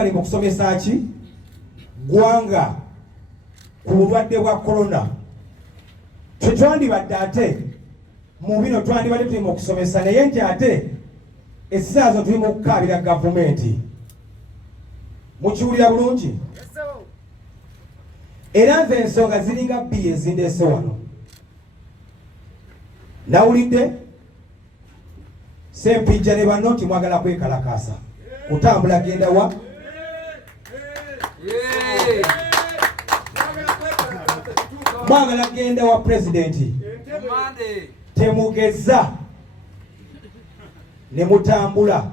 bali mu kusomesa ki gwanga ku bulwadde bwa corona. Twandibadde ate mu bino twandibadde tuli mu kusomesa naye nti ate essaawa zo tuli mu kukaabira gavumenti. Mukiwulira bulungi? Era nze ensonga ziringa bbiri ezindeese wano. Nawulidde Ssempijja ne banno nti mwagala kwekalakaasa kutambula genda wa mwagala genda wa pulezidenti temugeza ne mutambula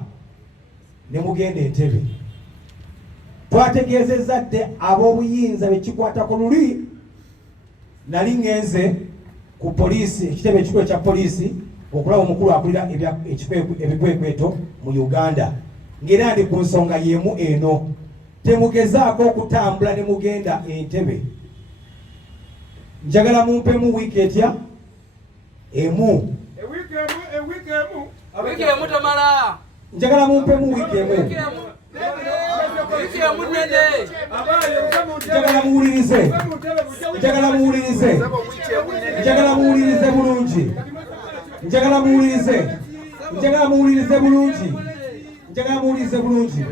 ne mugenda Entebbe. Twategeezezza dde ab'obuyinza bekikwata ku luli. Nali ngenze ku poliisi ekitebe ekikulu kya poliisi okulaba omukulu akulira ebikwekweto mu Uganda ng'era ndi ku nsonga y'emu eno. Temugezaako okutambula ne mugenda Entebbe. Njagala mumpemu wiiki etya emu. Njagala mumpemu wiiki emu. Njagala muwulirize. Njagala muwulirize. Njagala muwulirize bulungi. Njagala muwulirize. Njagala muwulirize bulungi. Njagala muwulirize bulungi.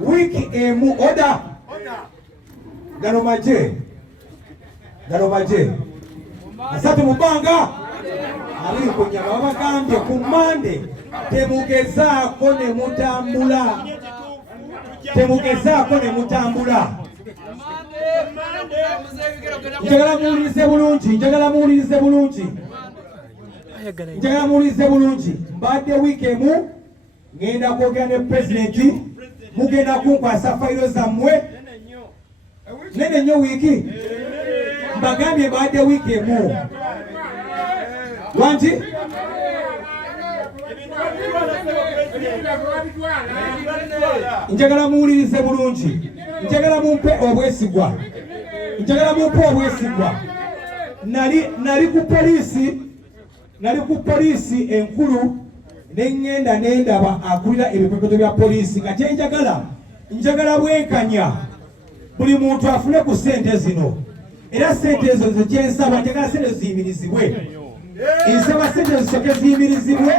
Wiiki emu oda. Gano maje. Gano maje. Asatu mubanga. Ali ku nyama babagambye ku Mande temugezaako ne mutambula. Temugezaako ne mutambula. Njagala muwulirize bulungi. Njagala muwulirize bulungi. Njagala muwulirize bulungi. Mbadde wiiki emu ngenda kwogera ne pulezidenti mugenda kunkwasa fayiro zammwe. Nene nnyo wiiki. Mbagambye mbadde wiiki emu. Wanti? Njagala muwulirize bulungi. Njagala mumpe obwesigwa. Njagala mumpe obwesigwa. Nali ku poliisi enkulu n'engenda n'endaba akulira ebikweketo bya poliisi. Kati njagala bwenkanya buli muntu afune ku ssente zino. Era ssente ezo ze kyensaba njagala ssente ziyimirizibwe. Ensaba ssente zisooke ziyimirizibwe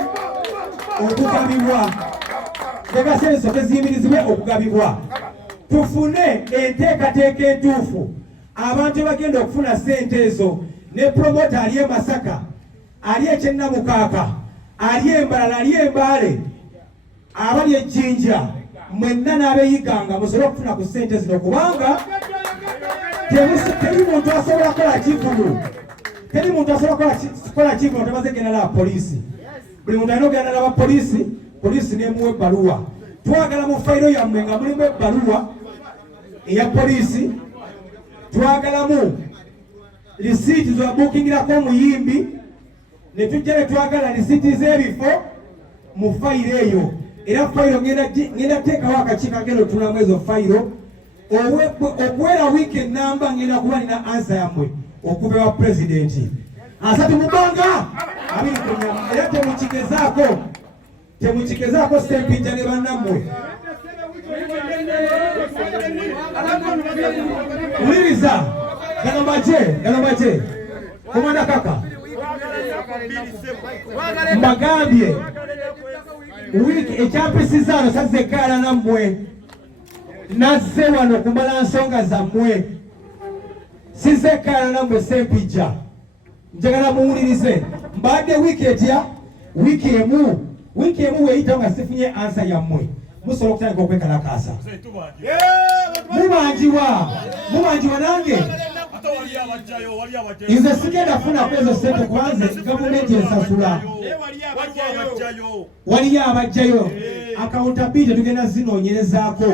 okugabibwa. Njagala ssente zisooke ziyimirizibwe okugabibwa. Tufune enteekateeka entuufu abantu bagenda okufuna ssente ezo. Ne promota ali e Masaka, ali e Kyennamukaaka, ali e Mbarara, ali e Mbaale, abali e Jjinja, mwenna n'abeeyiganga musobole okufuna ku ssente zino kubanga teri muntu asobola kukola kivulu. Teri muntu asobola kukola kivulu tamaze genda n'aba poliisi. Buli muntu alina okugenda n'aba poliisi, poliisi n'emuwa ebbaluwa. Twagala mu fayiro yammwe nga mulimu ebbaluwa eya poliisi. Twagalamu lisiiti z'obuukingirako omuyimbi. Ne tujja ne twagala lisiiti z'ebifo mu fayiro eyo. Era fayiro ngenda teekawo akakiiko agenda otunulamu ezo fayiro. Okuwera wiiki ennamba ngenda kuba nina ansa yammwe okuva ewa pulezidenti. Asatu mubanga abiri ku nyama. Era temukigezaako Ssempijja ne bannammwe. Wuliriza gano baje komanda kaka mbagambye wiiki ekyapisizaano sazekkaala nammwe nazze wano kumala nsonga zammwe. Sizekkaala nammwe Ssempijja. Njagala muwulirize. Mbadde wiiki etya wiiki emu. Wiiki emu weeyitawo nga sifunye ansa yammwe musobola okutandika okwekalakaasa. Mubanjiwa nange. Nze sigenda funa kwezo ssente kubanze gavumenti ensasula. Waliyo abajjayo. Accountability tugenda zinoonyerezaako.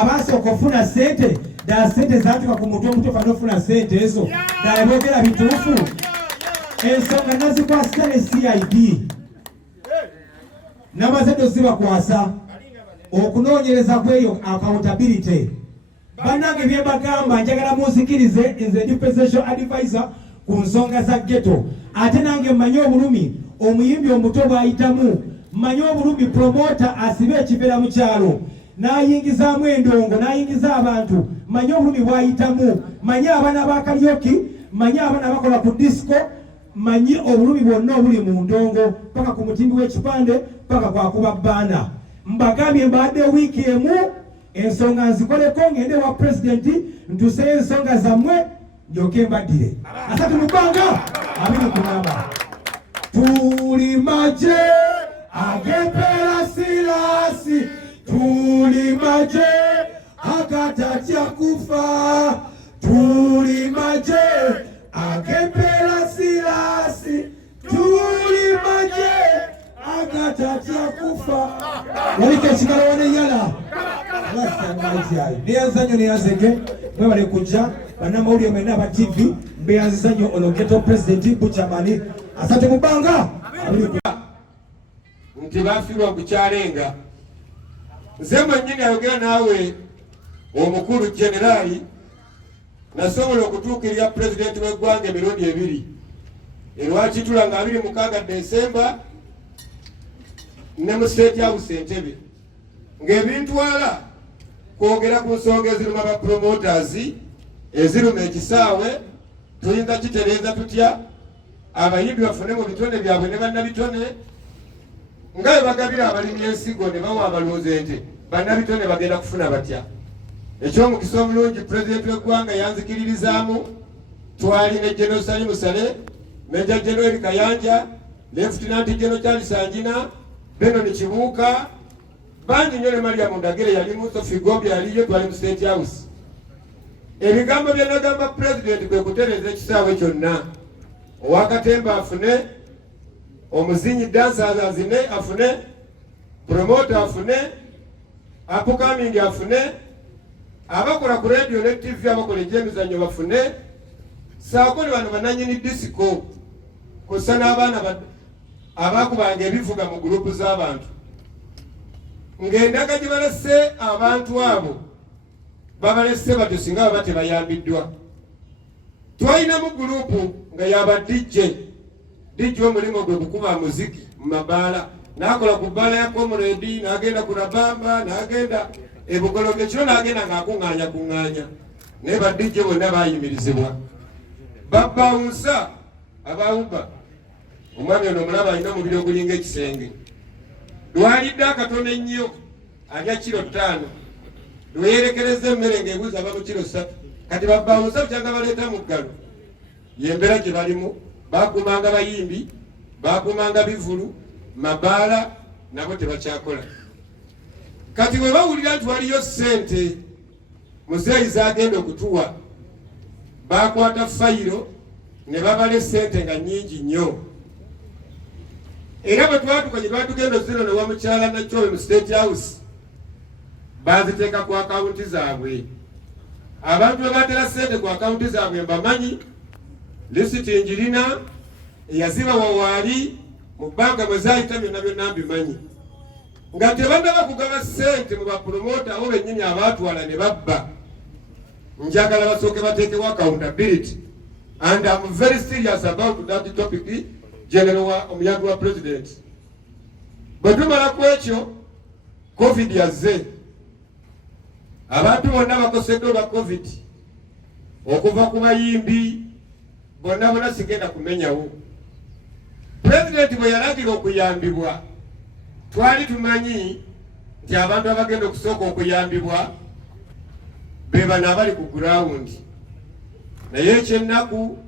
Abasooka okufuna ssente ddala ssente zaatuka ku muntu omutuufu anofuna ssente ezo ddala boogera bituufu. Ensonga nazikwasisa ne CID. Namaze tozibakwasa okunoonyereza kweyo accountability. Bannange bye mbagamba njagala munzikirize. Nze ndi presidential advisor ku nsonga za ghetto. Ate nange mmanyi obulumi omuyimbi omuto bw'ayitamu. Mmanyi obulumi promota asibe ekibeera mu kyalo n'ayingizaamu endongo n'ayingiza abantu manye obulumi bwayitamu manye abaana ba Karyoki manye abaana bakola ku disco manye obulumi bwonna obuli mu ndongo paka ku mutimbi w'ekipande paka kwakuba bbaana mbagambye mbadde wiiki emu ensonga nzikoleko ngende wa pulezidenti ntuseyo ensonga zammwe njoke mbaddire asatu mu bbanga 2 tuli maje agepera silasi tuli maje akatatya kufa tuli maje agepera silasi tuli maje akatatya kufa walike chikalo wane yala niyanzanyo niyanzenge mwebale kujja bannamawulire mwena aba TV mbeyanzizanyo ono Ghetto President Buchamani asatu mu bbanga nti bafiirwa ku kyalenga nze mwennyini ayogera naawe omukulu generali nasobola okutuukirira pulezidenti w'eggwanga emirundi 2 erwakitula nga 26 Desemba ne mu State House Entebbe ng'ebintwala kwogera ku nsonga eziruma ba promoters eziruma ekisaawe tuyinza kitereeza tutya abayimbi bafune mu bitone byabwe ne bannabitone nga bwe bagabira abalimi ensigo ne bawa abalunzi ente bannabitone bagenda kufuna batya ekyomukisa omulungi pulezidenti w'eggwanga yanzikiririzaamu twali ne General Sali Musale Major General Kayanja Lieutenant General Charles Angina Benon Kibuuka bangi nnyo ne Mariam Ndagere yalimu Sophie Gombe yaliyo twali mu State House ebigambo bye nagamba pulezidenti kwe kutereeza ekisaawe kyonna owakatemba afune omuzinyi dancers azine afune promoter afune upcoming afune abakola ku radio ne TV abakola emizannyo bafune saako ne bano bananyini disco kusa n'abaana abakubanga ebivuga mu gurupu z'abantu ng'endaka gye balese abantu abo babalese batyo singa baba tebayambiddwa twalina mu gurupu nga yaba DJ omulimu gwe kukuba muziki mu mabaala n'akola ku bbaala ya Comrade n'agenda ku Rabamba n'agenda ebugologe kiro n'agenda ng'akuŋŋaanya naye ba DJ bonna baayimirizibwa babbawunsa abawuba omwami ono omulaba alina omubiri ogulinga ekisenge lwalidde akatono ennyo alya kiro 5 lweyerekereza emmere ng'ebuuza aba mu kiro 3 kati babbawunsa bukyanga baleeta mu ggalo yembeera gye balimu bakumanga bayimbi bakumanga bivulu mabaala nabo tebakyakola kati bwe bawulira nti waliyo ssente muzeeyi zagenda okutuwa bakwata fayiro ne babala essente nga nnyingi nnyo era bwe twatukanye twatugenda zino ne wamukyala nakyowe mu State House baziteeka ku akawunti zaabwe abantu bwe batera ssente ku akawunti zaabwe mbamanyi lisiti njirina eyaziba wawaali mu bbanga mwe zaayita byonna byonna mbimanyi nga tebannaba kugaba ssente mu bapromota abo bennyini abaatwala ne babba njagala basooke bateekewo accountability and I'm very serious about that topic general omuyambi wa president bwe tumala ku ekyo covid yazze abantu bonna bakoseddwa olwa covid okuva ku bayimbi bonna sigenda kumenyawo pulezidenti bwe yalagira okuyambibwa twali tumanyi nti abantu abagenda okusooka okuyambibwa be bano abali ku gurawundi naye ekyennaku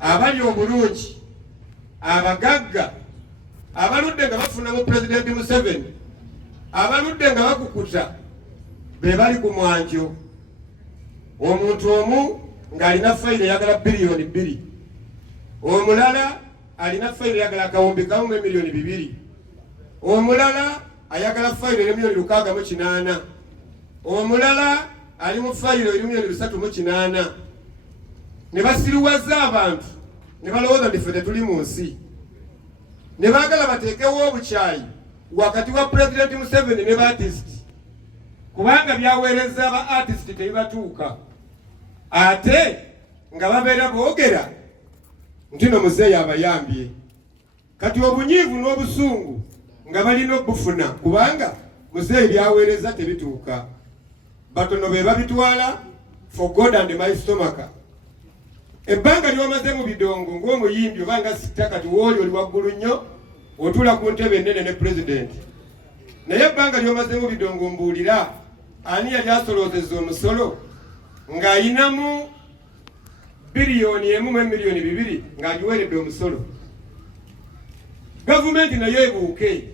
abali obulungi abagagga abaludde nga bafuna mu pulezidenti Museveni abaludde nga bakukuta be bali ku mwanjo omuntu omu ng'alina fayiro eyagala biliyoni 2 omulala alina fayiro eyagala akawumbi kamu miliyoni 2 omulala ayagala fayiro eri miliyoni 68 omulala ali mu fayiro eri miliyoni 308 ne basiruwaza abantu ne balowooza nti ffe tetuli mu nsi ne baagala bateekewo obukyayi wakati wa pulezidenti Museveni ne baatisiti kubanga byaweereza ba artist tebibatuuka ate nga babeera boogera nti no muzeeyi abayambye kati obunyiivu n'obusungu nga balina obufuna kubanga muzeeyi byaweereza tebituuka batono be babitwala for God and my stomach. Ebbanga ly'omaze mu bidongo ng'omuyimbi obanga sitta kati wooli oli waggulu nnyo otula ku ntebe ennene ne pulezidenti. Naye ebbanga ly'omaze mu bidongo mbuulira ani yali asoloozezza omusolo ng'ayinamu biliyoni emu mu emiliyoni 2 ng'agiweeredde omusolo. Gavumenti nayo ebuuke.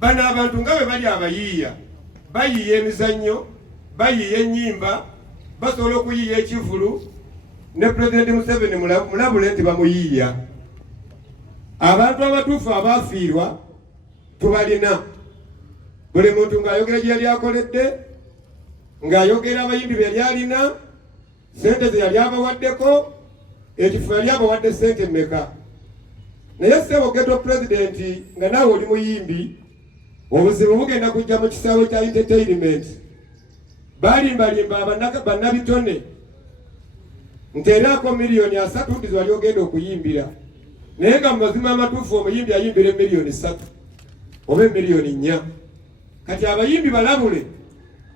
Bano abantu nga bwe bali abayiiya bayiiya emizannyo bayiiya ennyimba basobola okuyiiya ekivulu ne Pulezidenti Museveni mulabule nti bamuyiiya. Abantu abatuufu abaafiirwa tubalina. Buli muntu ng'ayogera gye yali akoledde ng'ayogera abayimbi be yali alina sente ze yali abawaddeko ekifo yali abawadde sente mmeka. Naye ssebo Ghetto Pulezidenti nga naawe oli muyimbi obuzibu bugenda kujja mu kisaawe kya entertainment. Balimbalimba bannabitone nteerako miliyoni 3 ndizo wali ogenda okuyimbira. Naye nga mu mazima amatuufu omuyimbi ayimbira miliyoni 3 oba miliyoni 4. Kati abayimbi balabule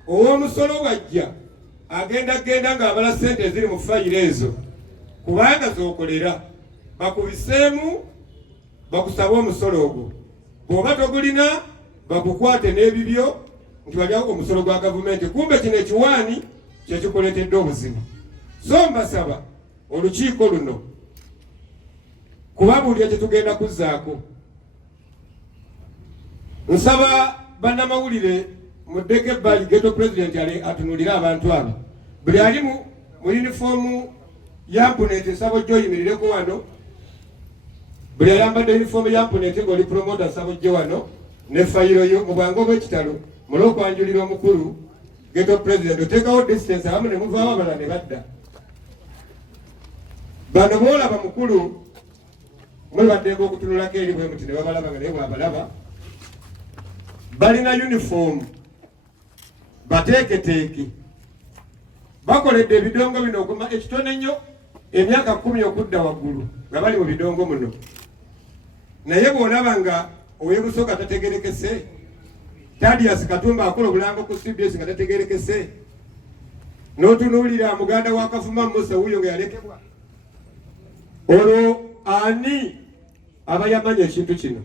ow'omusolo wajja agenda ng'abala sente eziri mu fayiro ezo kubanga z'okolera bakubiseemu bakusabe omusolo ogwo. Bw'oba togulina bakukwate n'ebibyo nti waliwo omusolo gwa gavumenti. Kumbe kino ekiwaani kyekikuleetedde obuzibu. So mbasaba olukiiko luno kubabuulira kye tugenda kuzzaako. Nsaba bannamawulire muddeko ebbali Ghetto Pulezidenti atunuulire abantu abo. Buli ali mu yunifoomu ya Mpunente nsaba ojja oyimirireko wano. Buli ayambadde yunifoomu ya Mpunente ng'oli promota nsaba ojje wano ne fayiro yo mu bwangu obw'ekitalo mule okwanjulira omukulu Ghetto Pulezidenti oteekawo distance abamu ne muvaawo abalala ne badda. Bano boolaba mukulu mwebaddenga okutunulako eri bwe muti ne babalaba nga naye bwabalaba balina yunifoomu bateeketeeke bakoledde ebidongo bino okuma ekitone nnyo emyaka 10 okudda waggulu nga bali mu bidongo muno. Naye bw'olaba nga ow'ebusoga tategerekese, Thaddeus Katumba akola obulango ku CBS nga tategerekese, n'otunuulira muganda wa Kafuma Musa wuuyo nga yalekebwa, olwo ani aba yamanya ekintu kino?